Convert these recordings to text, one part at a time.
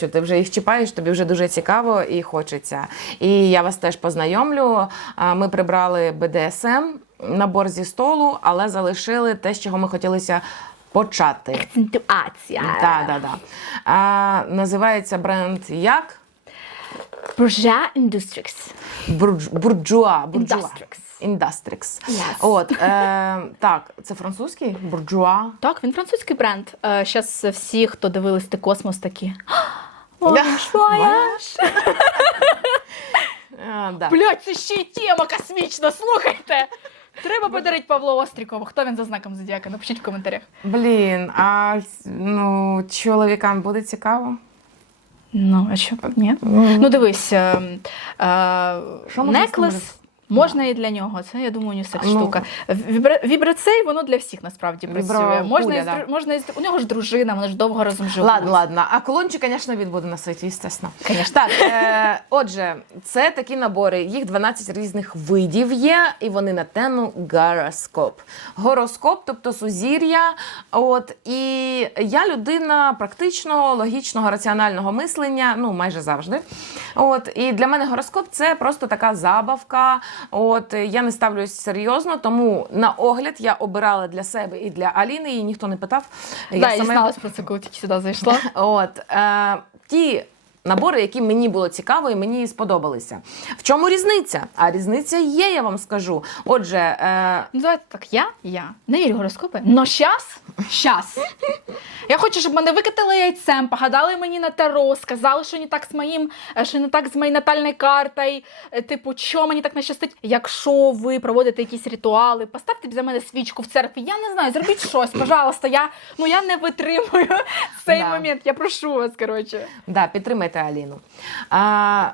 Ти вже їх чіпаєш, тобі вже дуже цікаво і хочеться. І я вас теж познайомлю. Ми прибрали БДСМ набор зі столу, але залишили те, з чого ми хотілися почати. Акцентуація. Так, так, так. А, Називається бренд як? Буржа Industries. Бурдж, бурджуа. Industrix. Industrix. Yes. От, е, так, це французький? Бурджуа. Так, він французький бренд. Зараз всі, хто дивились ти космос, такі. Вояж. Блять, це ще й тема космічна, слухайте. Треба подарити Павлу Острікову. Хто він за знаком зодіака? Напишіть в коментарях. Блін, а ну, чоловікам буде цікаво? Ну, а що? Ні? Ну, дивись, е, е, Що можна неклес. Можна і для нього, це я думаю, унісекс Ну. штука. Вібра... Вібрацей воно для всіх насправді працює. Можна, да. дру- можна із... у нього ж дружина, вони ж довго разом живуть. Ладно, ладно. А колончик, звісно, він буде носити, звісно. Конечно. Так, е, отже, це такі набори. Їх 12 різних видів є, і вони на тему гороскоп. Гороскоп, тобто сузір'я. От і я людина практичного, логічного, раціонального мислення, ну майже завжди. От і для мене гороскоп це просто така забавка. От я не ставлюсь серйозно, тому на огляд я обирала для себе і для Аліни. Її ніхто не питав. Да, я дізналась про це, коли тільки сюди зайшла. От е, ті набори, які мені було цікаво і мені сподобалися. В чому різниця? А різниця є, я вам скажу. Отже, е, Ну, давайте так, я, я не вірю гороскопи, но щас, щас. Я хочу, щоб мене викатали яйцем, погадали мені на таро, сказали, що не так з моїм, е, що не так з моєю натальною картою, е, типу, що мені так не щастить. Якщо ви проводите якісь ритуали, поставте за мене свічку в церкві. Я не знаю, зробіть щось, пожалуйста. Я, ну, я не витримую цей Да. момент. Я прошу вас, коротше. да, підтримайте Аліну. А,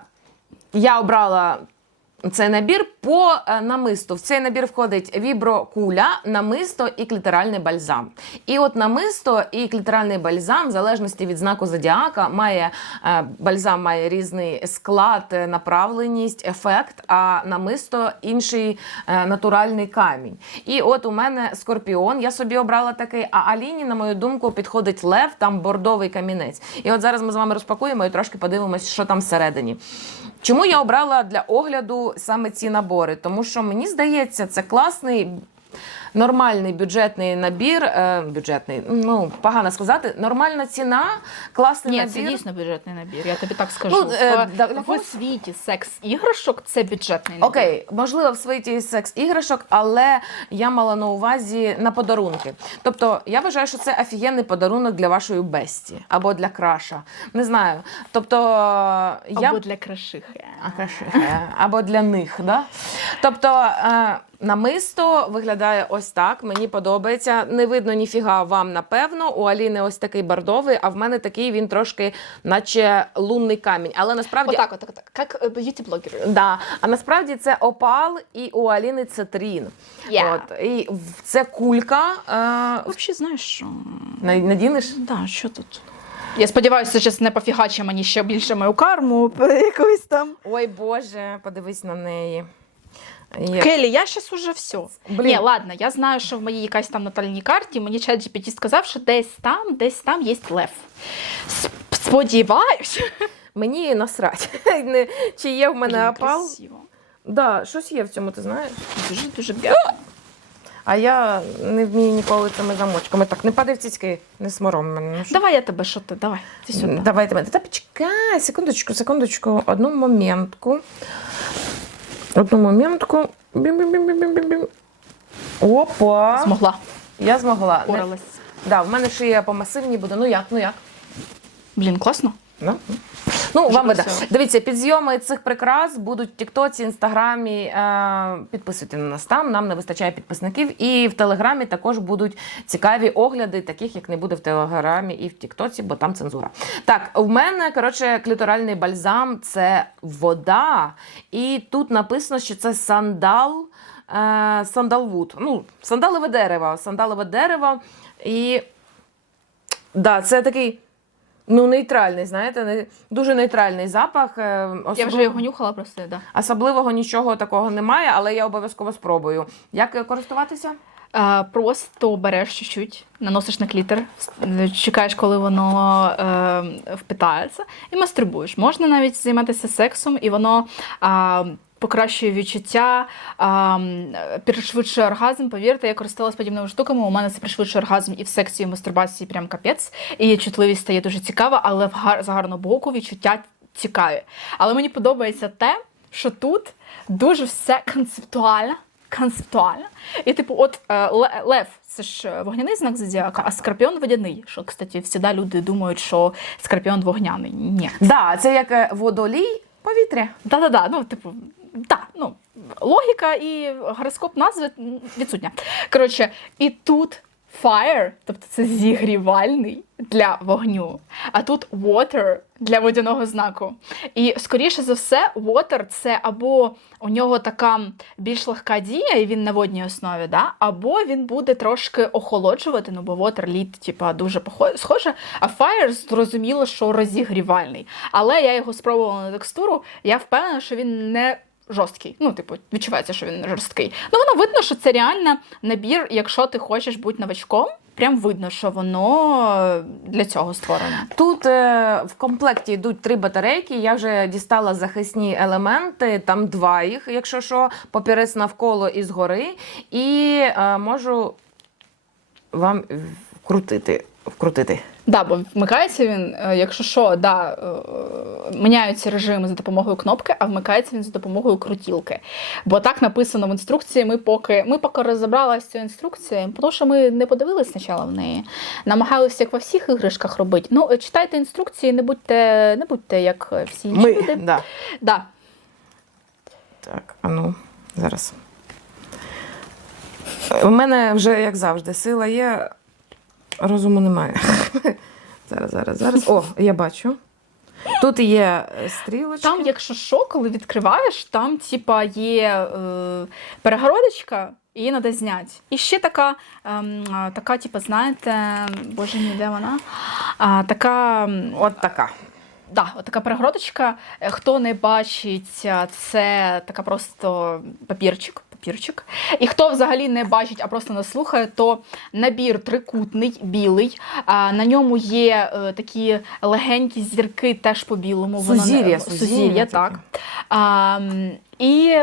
я обрала. Цей набір по е, намисту. В цей набір входить віброкуля, намисто і клітеральний бальзам. І от намисто і клітеральний бальзам, в залежності від знаку зодіака, має е, бальзам має різний склад, е, направленість, ефект, а намисто інший натуральний камінь. І от у мене скорпіон, я собі обрала такий, а Аліні, на мою думку, підходить лев, там бордовий камінець. І от зараз ми з вами розпакуємо і трошки подивимось, що там всередині. Чому я обрала для огляду саме ці набори? Тому що мені здається, це класний. Нормальний бюджетний набір, е, бюджетний, ну погано сказати. Нормальна ціна, класний Ні, набір. це дійсно бюджетний набір, я тобі так скажу. Ну, е, в, да- в світі секс-іграшок це бюджетний набір. Окей, можливо, в світі секс іграшок, але я мала на увазі на подарунки. Тобто, я вважаю, що це офігенний подарунок для вашої бесті або для краша. Не знаю. Тобто, я Або для крашихи. Е, або для них, да? Тобто. Намисто виглядає ось так. Мені подобається. Не видно ніфіга вам, напевно. У Аліни ось такий бордовий, а в мене такий він трошки, наче лунний камінь. Але насправді Отак, отак, отак. Як е, б'юті-блогери. Да. А насправді це опал і у Аліни це трін. Yeah. От. І це кулька. Е, Взагалі, знаєш що? на- надінеш? Да, що тут? Я сподіваюся, зараз не пофігаче мені ще більше мою карму якусь там. Ой Боже, подивись на неї. Є- Келі, я зараз уже все. Блін. Ні, ладно, я знаю, що в моїй якась там натальній карті мені чат GPT сказав, що десь там, десь там є лев. Сп- Сподіваюся. Мені насрать. Чи є в мене Блін, опал? красиво. Да, щось є в цьому, ти знаєш. Дуже дуже. А я не вмію ніколи цими замочками. Так, не падай в цицьки, не смором мене. Ну. Давай я тебе, що ти? Давай. Ти сюди. Давайте мене. Та почекай, секундочку, секундочку, одну моментку. Одну моментку. Бім-бім-бім-бім-бім-бім. Опа! Змогла. Я змогла. Так. Да, в мене шия по масивній буде. Ну як, ну як? Блін, класно. Ну, ну вам красиво. Дивіться, підзйоми цих прикрас будуть в Тіктоці, Інстаграмі. Е, підписуйте на нас там. Нам не вистачає підписників. І в Телеграмі також будуть цікаві огляди, таких як не буде в Телеграмі і в Тіктоці, бо там цензура. Так, в мене коротше кліторальний бальзам це вода, і тут написано, що це сандал. Е, сандалвуд. Ну, сандалове дерево. Сандалове дерево. І да, це такий. Ну, нейтральний, знаєте, не- дуже нейтральний запах. е, Я вже його нюхала просто, да. Особливого нічого такого немає, але я обов'язково спробую. Як е, користуватися? Е, просто береш чуть-чуть, наносиш на клітер, чекаєш, коли воно е, впитається, і мастурбуєш. Можна навіть займатися сексом, і воно. Е, Покращує відчуття, пришвидшує оргазм. Повірте, я користувалася подібними штуками. У мене це пришвидшує оргазм і в сексі, і в мастурбації прям капець. І чутливість стає дуже цікава, але в гар- з гарного боку відчуття цікаві. Але мені подобається те, що тут дуже все концептуально. Концептуально. І, типу, от е, лев це ж е, вогняний знак зодіака, а скорпіон водяний. Що, кстати, завжди люди думають, що скорпіон вогняний. Ні. Да, це як е, водолій, повітря. Да-да-да, ну, типу, так, ну, логіка і гороскоп назви відсутня. Коротше, і тут fire, тобто це зігрівальний для вогню, а тут water для водяного знаку. І скоріше за все, water це або у нього така більш легка дія, і він на водній основі, да? або він буде трошки охолоджувати, ну бо water лід, типа, дуже схоже, а fire зрозуміло, що розігрівальний. Але я його спробувала на текстуру, я впевнена, що він не жорсткий. Ну, типу, відчувається, що він жорсткий. Ну, воно видно, що це реально набір, якщо ти хочеш бути новачком. Прям видно, що воно для цього створено. Тут е, в комплекті йдуть три батарейки. Я вже дістала захисні елементи, там два їх, якщо що, папірець навколо і згори. І е, можу вам вкрутити. вкрутити. Да, бо вмикається він, е, якщо що, да, е, міняються режими за допомогою кнопки, а вмикається він за допомогою крутілки. Бо так написано в інструкції. Ми поки ми поки розібралися з цією інструкцією, тому що ми не подивилися спочатку в неї. Намагалися як во всіх іграшках робити. Ну, читайте інструкції, не будьте, не будьте як всі інші Ми, люди. да. Да. Так, а ну, зараз. У мене вже, як завжди, сила є, розуму немає. Зараз, зараз, зараз. О, я бачу. Тут є е, стрілочки. Там, якщо що, коли відкриваєш, там типа є е, перегородочка, її треба зняти. І ще така, а, така, типа, знаєте, боже мій, де вона? А, така. От така. Да, от така перегородочка. Е, Хто не бачить, це така просто папірчик. Папірчик. І хто взагалі не бачить, а просто не слухає, то набір трикутний, білий. А, на ньому є е, такі легенькі зірки теж по білому. Сузір'я, сузір'я, так. А, і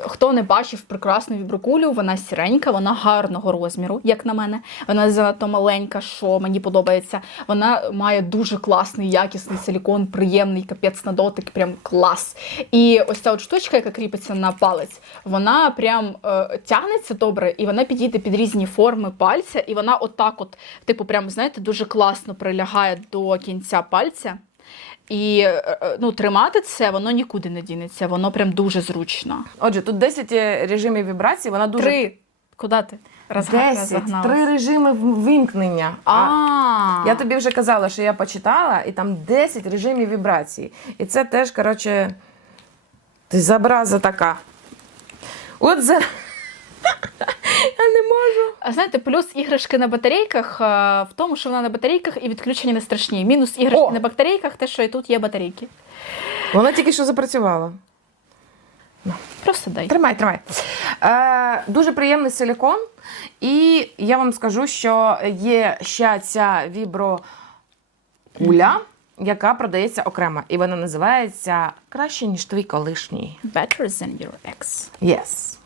хто не бачив прекрасну віброкулю, вона сіренька, вона гарного розміру, як на мене. Вона занадто маленька, що мені подобається. Вона має дуже класний, якісний силікон, приємний, капець на дотик, прям клас. І ось ця от штучка, яка кріпиться на палець, вона прям е, тягнеться добре, і вона підійде під різні форми пальця, і вона отак, от, типу, прям, знаєте, дуже класно прилягає до кінця пальця. І е, е, ну, тримати це воно нікуди не дінеться, воно прям дуже зручно. Отже, тут 10 режимів вібрацій, вона дуже. Три. Куди ти? Розга- 10. Три режими вимкнення. А, Я тобі вже казала, що я почитала, і там 10 режимів вібрації. І це теж, коротше, ти забраза така. От за. Я не можу. А знаєте, плюс іграшки на батарейках в тому, що вона на батарейках і відключення не страшні. Мінус іграшки О! на батарейках, те, що і тут є батарейки. Вона тільки що запрацювала. Просто дай. Тримай, тримай. Е, дуже приємний силікон. І я вам скажу, що є ще ця віброкуля, яка продається окремо. І вона називається краще, ніж твій колишній. Better than your ex. Yes.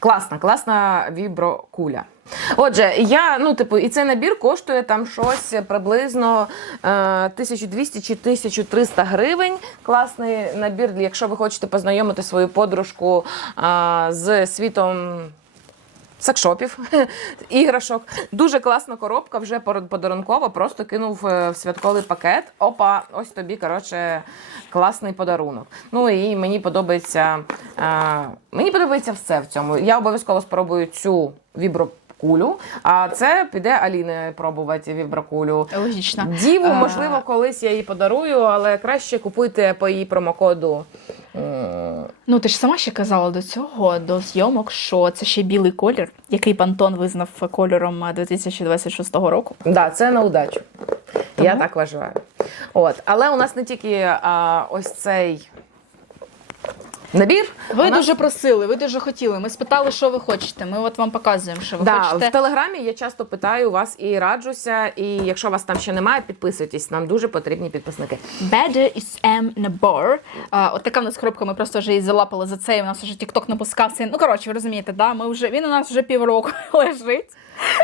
Класна, класна віброкуля. Отже, я, ну, типу, і цей набір коштує там щось приблизно е, 1200 чи 1300 гривень. Класний набір, якщо ви хочете познайомити свою подружку е, з світом секшопів, іграшок. Дуже класна коробка, вже подарунково просто кинув е, в святковий пакет. Опа, ось тобі, коротше, класний подарунок. Ну і мені подобається, е, мені подобається все в цьому. Я обов'язково спробую цю віброкулю, а це піде Аліни пробувати віброкулю. Логічно. Діву, можливо, колись я її подарую, але краще купуйте по її промокоду. Ну, ти ж сама ще казала до цього, до зйомок, що це ще білий колір, який Пантон визнав кольором е, 2026 року. Да, це на удачу. Я так вважаю. От. Але у нас не тільки а, ось цей набір. Ви нас- дуже просили, ви дуже хотіли. Ми спитали, що ви хочете. Ми от вам показуємо, що ви Да, хочете. в телеграмі я часто питаю вас і раджуся. І якщо вас там ще немає, підписуйтесь. Нам дуже потрібні підписники. Better is M набор. А, от така в нас коробка, ми просто вже її залапали за це, і у нас вже TikTok напускався. Ну, коротше, ви розумієте, да? Ми вже, він у нас вже півроку лежить.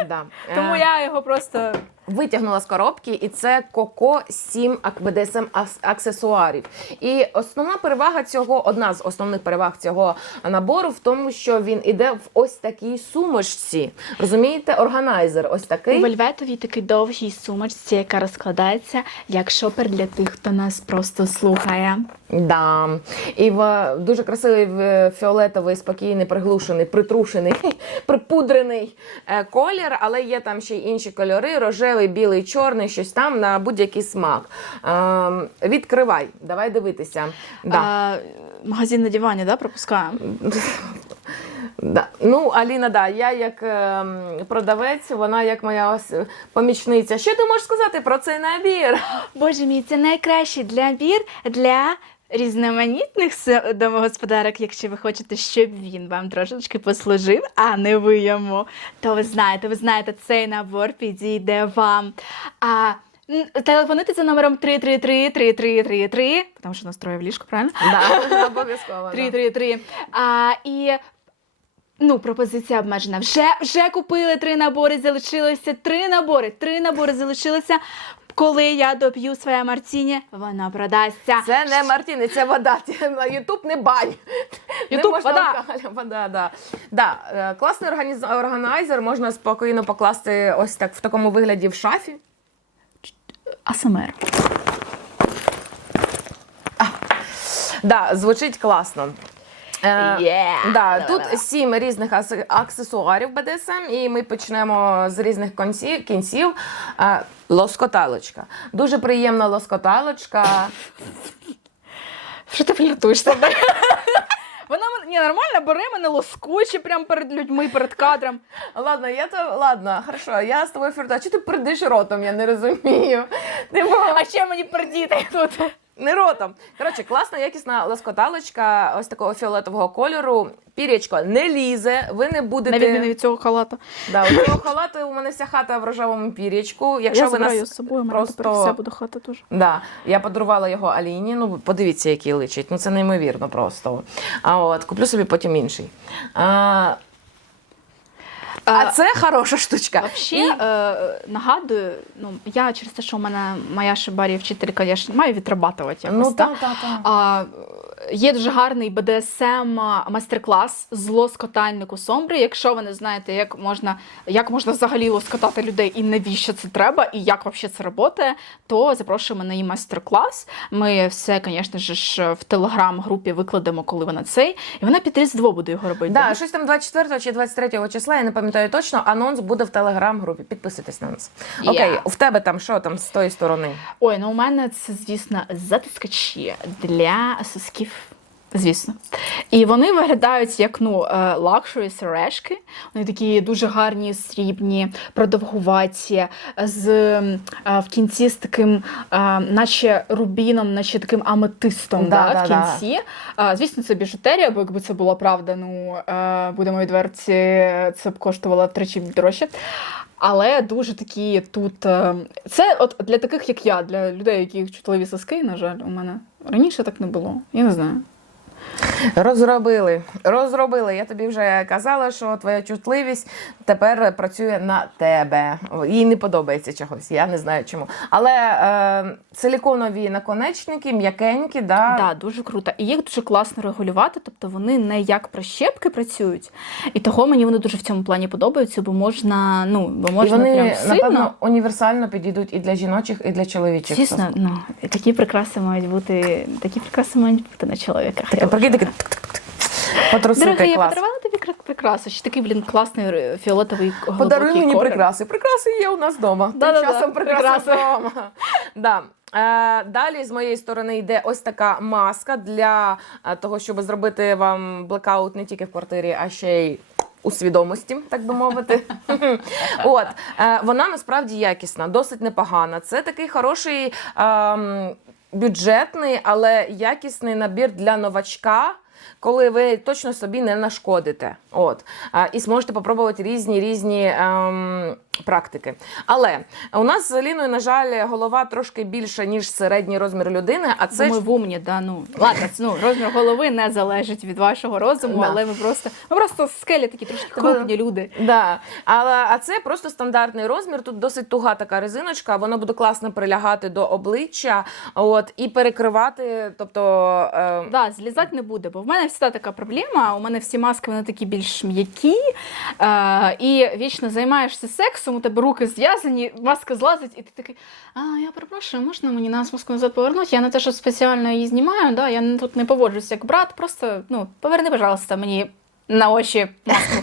Да. Тому Е, я його просто. Витягнула з коробки, і це Коко 7 БДСМ ас- аксесуарів. І основна перевага цього, одна з основних переваг цього набору в тому, що він іде в ось такій сумочці. Розумієте, органайзер, ось У такий. вельветовій такій довгій сумочці, яка розкладається як шопер для тих, хто нас просто слухає. Да. І в дуже красивий фіолетовий, спокійний, приглушений, притрушений, припудрений е, колір, але є там ще й інші кольори: рожевий, білий, чорний, щось там на будь-який смак. Ем, відкривай, давай дивитися. Да. А, магазин на дивані, да, пропускаємо? Да. Ну, Аліна, да, я як ем, продавець, вона як моя ось помічниця. Що ти можеш сказати про цей набір? Боже мій, це найкращий набір для різноманітних домогосподарок. Якщо ви хочете, щоб він вам трошечки послужив, а не ви йому, то ви знаєте, ви знаєте, цей набор підійде вам. А телефонуйте за номером 333-3333, тому що настроє в ліжку, правильно? Да, обов'язково. да. 333. А, і ну, пропозиція обмежена. Вже, вже купили три набори, залишилося три набори. Три набори залишилося. Коли я доп'ю своє мартіні, воно продасться. Це не Мартіни, це вода. На Ютуб не бань. Не Ютуб можна вода. вода, да. Да, е, класний організ- органайзер, можна спокійно покласти ось так в такому вигляді в шафі. АСМР. Да, звучить класно. Е, Yeah. Да, тут сім різних аксесуарів БДСМ, і ми почнемо з різних кінців. Е, Лоскоталочка. Дуже приємна лоскоталочка. Що ти фліртуєш тобою? Вона мене ні, нормально бере мене лоскоче прямо перед людьми, перед кадром. Ладно, я то ладно, хорошо, я з тобою фліртую. А Чого ти придиш ротом? Я не розумію. Типу, А ще мені пердіти тут. Не ротом. Коротше, класна, якісна лоскоталочка ось такого фіолетового кольору. Пірячко не лізе, ви не будете. На відміну від цього халата. Да, у цього халату у мене вся хата в рожевому пірячку. Якщо я ви нас з собою, просто- вся буде хата теж. Да, я подарувала його Аліні. Ну, подивіться, який личить. Ну це неймовірно просто. А от куплю собі потім інший. А, а це хороша штучка. Вообще, І- е, нагадую, ну я через те, що у мене моя шибарі вчителька, я ж маю відрабатувати якось. Ну да? Та, та, та. А, є дуже гарний БДСМ майстер-клас з лоскотальнику Сомбри. Якщо ви не знаєте, як можна, як можна взагалі лоскотати людей і навіщо це треба, і як взагалі це працює, то запрошуємо на її майстер-клас. Ми все, звісно ж, в телеграм-групі викладемо, коли вона цей. І вона під Різдво буде його робити. Да, щось там 24 чи 23 числа, я не пам'ятаю точно. Анонс буде в телеграм-групі. Підписуйтесь на нас. Yeah. Окей, в тебе там що там з тої сторони? Ой, ну у мене це, звісно, затискачі для сосків. Звісно. І вони виглядають як ну, лакшері сережки. Вони такі дуже гарні, срібні, продовгуваті, з е, в кінці з таким, е, наче рубіном, наче таким аметистом Да, да, да, в кінці. Е, Звісно, це біжутерія, бо якби це була правда, ну е, будемо відверті, це б коштувало втричі дорожче. Але дуже такі тут. е, Це от для таких, як я, для людей, які чутливі соски, на жаль, у мене раніше так не було. Я не знаю. Розробили. Розробили. Я тобі вже казала, що твоя чутливість тепер працює на тебе. Їй не подобається чогось. Я не знаю чому. Але е, силіконові наконечники, м'якенькі, да. Да, дуже круто. І їх дуже класно регулювати, тобто вони не як прищепки працюють. І того мені вони дуже в цьому плані подобаються, бо можна, ну, бо І вони, прям сильно. напевно, універсально підійдуть і для жіночих, і для чоловічих. Звісно, ну, такі прикраси мають бути, такі прикраси мають бути на чоловіках. Я прикинь, Дорога, я клас. подарувала тобі кра- прикраси, ще такий, блін, класний фіолетовий глибокий Подаруй мені колір. прикраси. Прикраси є у нас вдома. Тим Да-да-да, часом прикраси прикраси. вдома. Да. Далі з моєї сторони йде ось така маска для е, того, щоб зробити вам блекаут не тільки в квартирі, а ще й у свідомості, так би мовити. От е, вона насправді якісна, досить непогана. Це такий хороший. Бюджетний, але якісний набір для новачка. коли ви точно собі не нашкодите. От і зможете попробувати різні різні ем, практики. Але у нас з Ліною, на жаль, голова трошки більша, ніж середній розмір людини. А це ми в умні, да, ну ладно, ну розмір голови не залежить від вашого розуму, Да. але ми просто ми просто скелі такі трошки крупні люди. Да. Але, а це просто стандартний розмір. Тут досить туга така резиночка, вона буде класно прилягати до обличчя от, і перекривати. Тобто, е, Да, злізати не буде, бо в мене всі така проблема. У мене всі маски вони такі більш м'які, е, і вічно займаєшся сексом, у тебе руки зв'язані, маска злазить, і ти такий, а я перепрошую, можна мені на маску назад повернути? Я не те, що спеціально її знімаю, да, я тут не поводжусь як брат, просто ну, поверни, пожалуйста, мені на очі маску.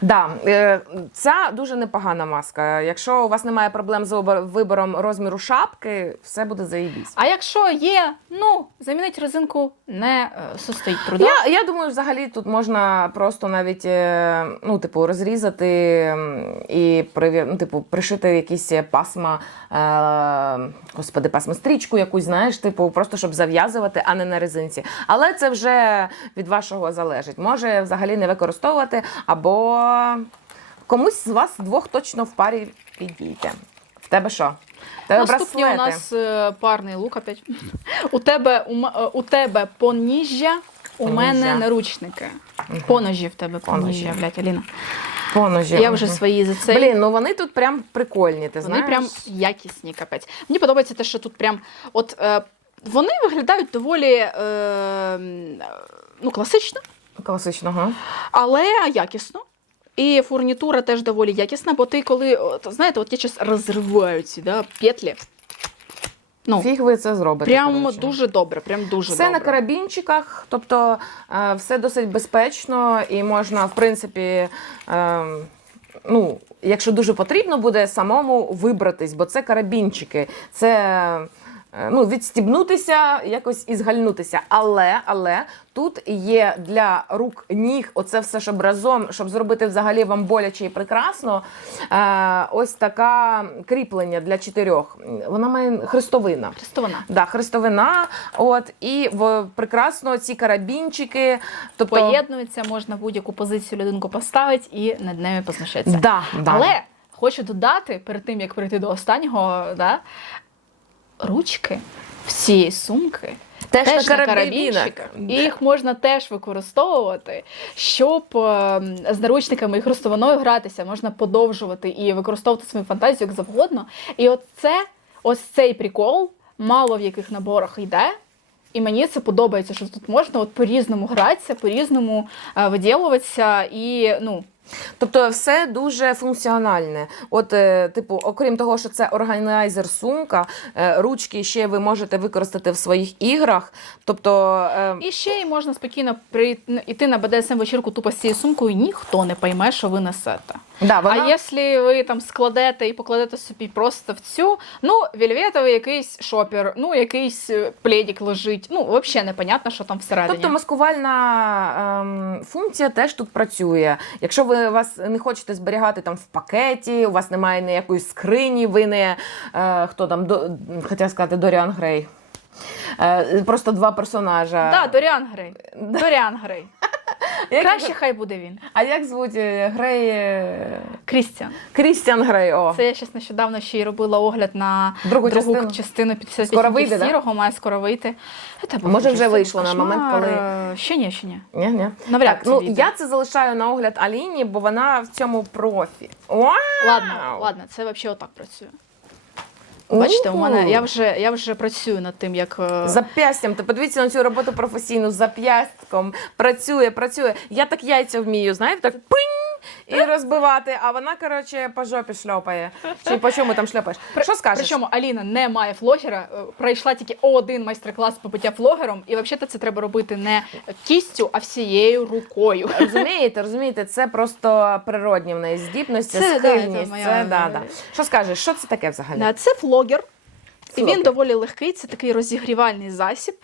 Да, е, ця дуже непогана маска. Якщо у вас немає проблем з вибором розміру шапки, все буде заїбісь. А якщо є, ну, замінити резинку не е, состоїть труда. Я, я думаю, взагалі тут можна просто навіть е, ну, типу, розрізати і ну, типу, пришити якісь пасма, е, господи, пасма стрічку якусь, знаєш, типу, просто щоб зав'язувати, а не на резинці. Але це вже від вашого залежить. Може взагалі не використовувати, або комусь з вас двох точно в парі підійде. В тебе що? Тебе Наступний у нас е, парний лук опять. У тебе, у, е, у тебе поніжжя, у Поніжжя. мене наручники. Поножі в тебе поніжжя, блядь, Аліна. Поножі. Я вже свої за це. Блін, ну вони тут прям прикольні, ти Вони знаєш? прям якісні, капець. Мені подобається те, що тут прям от е, вони виглядають доволі е, ну, класично, Класичного. але якісно. І фурнітура теж доволі якісна, бо ти коли, от, знаєте, от я зараз розриваю ці да, петлі. Ну, Фіг ви це зробите. прям коротше. дуже добре, прям дуже все добре. на карабінчиках, тобто е, все досить безпечно і можна, в принципі, е, ну, якщо дуже потрібно, буде самому вибратись, бо це карабінчики. Це ну, відстібнутися, якось і згальнутися. Але, але тут є для рук, ніг, оце все, щоб разом, щоб зробити взагалі вам боляче і прекрасно. Е, ось така кріплення для чотирьох. Вона має хрестовина. Хрестовина. Да, хрестовина. От і в прекрасно ці карабінчики. Тобто, Поєднується, можна будь-яку позицію людинку поставити і над нею позначатися. да, да. Але хочу додати, перед тим як перейти до останнього, да, ручки всієї сумки. Теж на на карабінах. карабінчиках. І їх можна теж використовувати, щоб е, з наручниками і хрестованою гратися, можна подовжувати і використовувати свою фантазію як завгодно. І от це, ось цей прикол, мало в яких наборах йде. І мені це подобається, що тут можна от по-різному гратися, по-різному е, виділуватися і ну. Тобто все дуже функціональне. От, е, типу, окрім того, що це органайзер сумка, е, ручки ще ви можете використати в своїх іграх. Тобто, е, І ще й можна спокійно прийти йти на БДСМ вечірку тупо з цією сумкою, ніхто не пойме, що ви несете. Да, вона... А якщо ви там складете і покладете собі просто в цю, ну, вельветовий якийсь шопер, ну, якийсь е, пледик лежить, ну, взагалі непонятно, що там всередині. Тобто маскувальна ем, функція теж тут працює. Якщо ви вас не хочете зберігати там в пакеті, у вас немає ніякої скрині, ви не е, хто там до, хотів сказати Доріан Грей. Е, просто два персонажа. Да, Доріан Грей. Доріан Грей. Як- Краще хай буде він. А як звуть е, Грей? Крістіан. Крістіан Грей. О. Це я зараз нещодавно ще й робила огляд на Другу другу частину. частину 50 Скоро вийде, да? сірого, має скоро вийти. Це Може, вже вийшло на момент, коли- Ще ні, ще ні. Ні, ні. Навряд Так, це ну я це залишаю на огляд Аліні, бо вона в цьому профі. Вау! Ладно, ладно, це взагалі отак працює. Бачите, у мене я вже я вже працюю над тим, як е, Зап'ястям, ти подивіться на цю роботу професійну, зап'ястком, працює, працює. Я так яйця вмію, знаєте, так пинь і розбивати, а вона, коротше, по жопі шльопає. Чи по чому там шльопаєш? Що скажеш? Причому Аліна не має флогера, е, пройшла тільки один майстер-клас по буття флогером, і взагалі це треба робити не кістю, а всією рукою. Розумієте, розумієте, це просто природні в неї здібності, Це, да, схильність. це моя- Це, да, да. Що скажеш, що це таке взагалі? Це флогер, і Флогер. він доволі легкий, це такий розігрівальний засіб.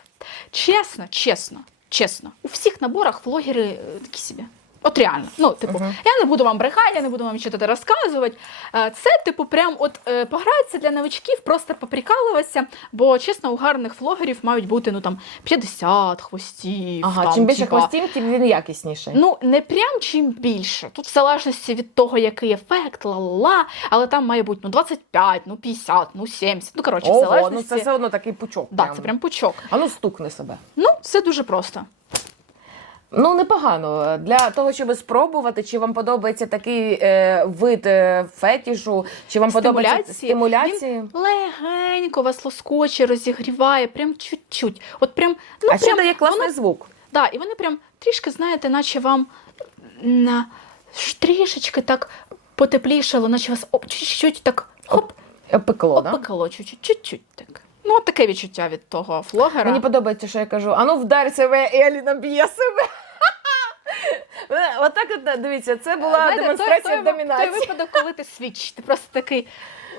Чесно, чесно, чесно, у всіх наборах флогери е, такі собі. От реально. Ну, типу, я не буду вам брехати, я не буду вам нічого розказувати. Е, Це, типу, прям от е, пограється для новичків, просто поприкалуватися. Бо, чесно, у гарних влогерів мають бути ну там 50 хвостів. Ага, там, чим більше типа. хвостів, тим він якісніший. Ну, не прям чим більше. Тут в залежності від того, який ефект, ла-ла, але там має бути ну 25, ну 50, ну 70. Ну, коротше, в залежності. ну це все одно такий пучок. Да, це прям пучок. А ну стукни себе. Ну, це дуже просто. Ну, непогано. Для того, щоб спробувати, чи вам подобається такий е, вид е, фетішу, чи вам подобається Стимуляції. Він легенько вас лоскоче, розігріває, прям чуть-чуть. От прям, ну, а ще дає класний воно- звук. Да, і вони прям трішки, знаєте, наче вам на трішечки так потеплішало, наче вас оп, чуть-чуть так хоп, Пекло, да? чуть-чуть, чуть-чуть так. Ну, от таке відчуття від того флогера. Мені подобається, що я кажу: а ну вдарь себе, і Аліна б'є себе. Отак, от, дивіться, це була Знаєте, демонстрація той, той, домінації. Той випадок, коли ти свідчиш, ти просто такий.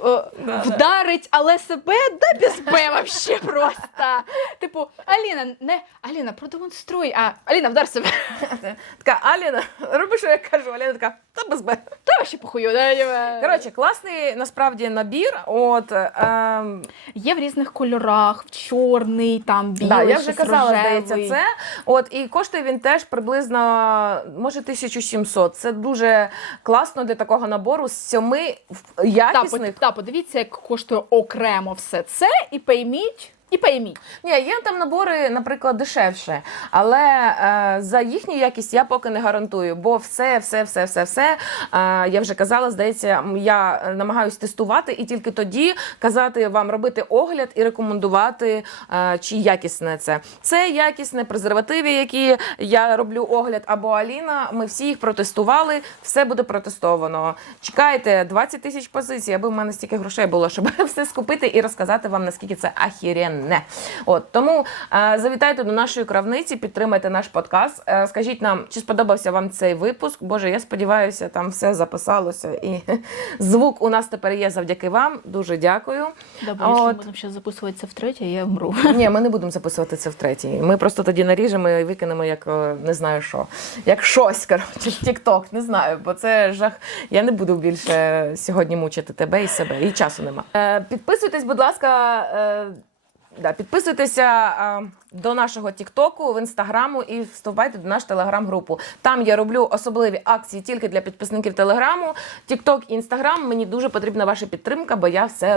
о, вдарить, але себе да без Б вообще просто. Типу, Аліна, не Аліна, продемонструй, а Аліна, вдар себе. Така Аліна, роби, що я кажу. Аліна така, та без Б. Та вообще похую. Коротше, класний насправді набір. От ем, Є в різних кольорах, в чорний, там білий, да, я вже щось казала, рожевий. здається, це. От і коштує він теж приблизно може 1700. Це дуже класно для такого набору з сьоми Та, якісних. по- та, подивіться, як коштує окремо все це, і пойміть, і пойміть. Ні, є там набори, наприклад, дешевше, але е, за їхню якість я поки не гарантую, бо все, все, все, все, все. Е, я вже казала, здається, я намагаюсь тестувати і тільки тоді казати вам робити огляд і рекомендувати, е, чи якісне це. Це якісне презервативи, які я роблю огляд, або Аліна. Ми всі їх протестували, все буде протестовано. Чекайте 20 тисяч позицій, аби в мене стільки грошей було, щоб все скупити і розказати вам, наскільки це ахіренне. От тому е, завітайте до нашої кравниці, підтримайте наш подкаст. Е, скажіть нам, чи сподобався вам цей випуск? Боже, я сподіваюся, там все записалося, і звук у нас тепер є завдяки вам. Дуже дякую. А якщо ми будемо зараз записуватися втретє, я вмру. Ні, ми не будемо записувати це втретє. Ми просто тоді наріжемо і викинемо як е, не знаю що, як щось коротше, в Тік-Ток, не знаю, бо це жах. Я не буду більше сьогодні мучити тебе і себе, і часу нема. Е, підписуйтесь, будь ласка. Е, Да, підписуйтеся до нашого Тіктоку в інстаграму і вступайте до нашу телеграм-групу. Там я роблю особливі акції тільки для підписників телеграму. Тікток і інстаграм. Мені дуже потрібна ваша підтримка, бо я все